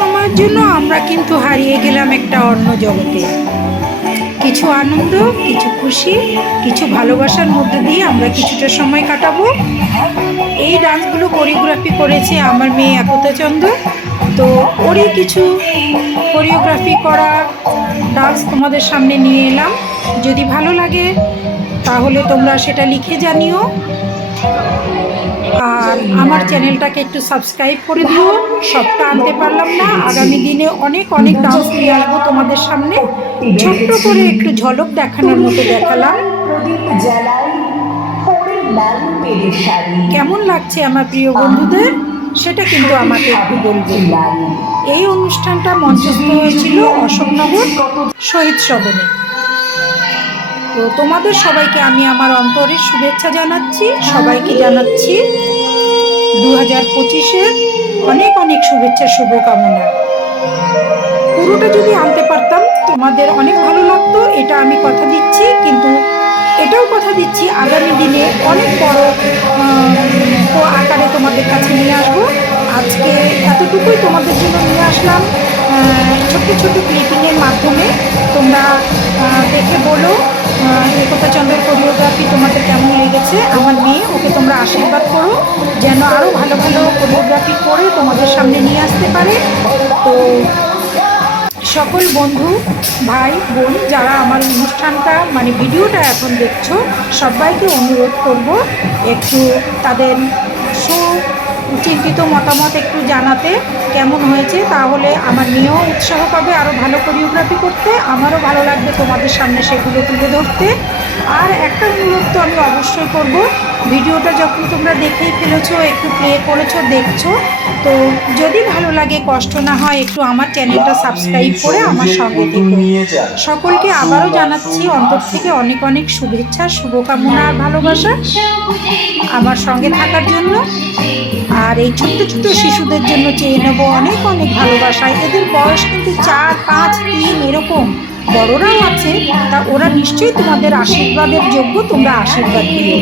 সময়ের জন্য আমরা কিন্তু হারিয়ে গেলাম একটা অন্য জগতে। কিছু আনন্দ, কিছু খুশি, কিছু ভালোবাসার মধ্যে দিয়ে আমরা কিছুটা সময় কাটাবো। এই ডান্সগুলো কোরিওগ্রাফি করেছে আমার মেয়ে একতা চন্দ্র তো ওরই কিছু কোরিওগ্রাফি করা ডান্স তোমাদের সামনে নিয়ে এলাম। যদি ভালো লাগে, তাহলে তোমরা সেটা লিখে জানিও। আর আমার চ্যানেলটাকে একটু সাবস্ক্রাইব করে দিও। সবটা আনতে পারলাম না। আগামী দিনে অনেক অনেক ডান্স নিয়ে আসব তোমাদের সামনে। ছোট্ট করে একটু ঝলক দেখানোর মতো দেখালাম। কেমন লাগছে আমার প্রিয় বন্ধুদের? সেটা কিন্তু আমাকে একটু বলবে। এই অনুষ্ঠানটা মঞ্চস্থ হয়েছিল অশোকনগর শহীদ সদনে। তো তোমাদের সবাইকে আমি আমার অন্তরের শুভেচ্ছা জানাচ্ছি, সবাইকে জানাচ্ছি দু হাজার পঁচিশের অনেক অনেক শুভেচ্ছা, শুভকামনা। পুরোটা যদি আনতে পারতাম, তোমাদের অনেক ভালো লাগতো, এটা আমি কথা দিচ্ছি, কিন্তু এটাও কথা দিচ্ছি, আগামী দিনে অনেক বড় আকারে তোমাদের কাছে নিয়ে আসব। আজকে এতটুকুই তোমাদের জন্য নিয়ে আসলাম ছোট্ট ছোট্ট ক্লিপিংয়ের মাধ্যমে। তোমরা দেখে বলো একতা চন্দ্রের কোরিওগ্রাফি তোমাদের কেমন লেগেছে? আমার মেয়ে, ওকে তোমরা আশীর্বাদ করো, যেন আরও ভালো ভালো কোরিওগ্রাফি করে তোমাদের সামনে নিয়ে আসতে পারে। তো সকল বন্ধু, ভাই, বোন যারা আমার অনুষ্ঠানটা মানে ভিডিওটা এখন দেখছ, সবাইকে অনুরোধ করব একটু তাদের সুচিন্তিত মতামত একটু জানাতে কেমন হয়েছে, তাহলে আমার মেয়েও উৎসাহ পাবে আরও ভালো কোরিওগ্রাফি করতে। আমারও ভালো লাগবে তোমাদের সামনে সেগুলো তুলে ধরতে। আর একটা অনুরোধ তো আমি অবশ্যই করব। ভিডিওটা যখন তোমরা দেখেই ফেলেছো, একটু প্লে করেছ, দেখছ, তো যদি ভালো লাগে, কষ্ট না হয়, একটু আমার চ্যানেলটা সাবস্ক্রাইব করে আমার সঙ্গে থেকো। সকলকে আবারও জানাচ্ছি, অন্তর থেকে অনেক অনেক শুভেচ্ছা, শুভকামনা আর ভালোবাসা। আমার সঙ্গে থাকার জন্য। আর এই ছোট্ট ছোট্ট শিশুদের জন্য চেয়ে নেব অনেক অনেক ভালোবাসা। এদের বয়স কিন্তু চার, পাঁচ, তিন এরকম। বড়রাও আছে, তা ওরা নিশ্চয়ই তোমাদের আশীর্বাদের যোগ্য, তোমরা আশীর্বাদ দিও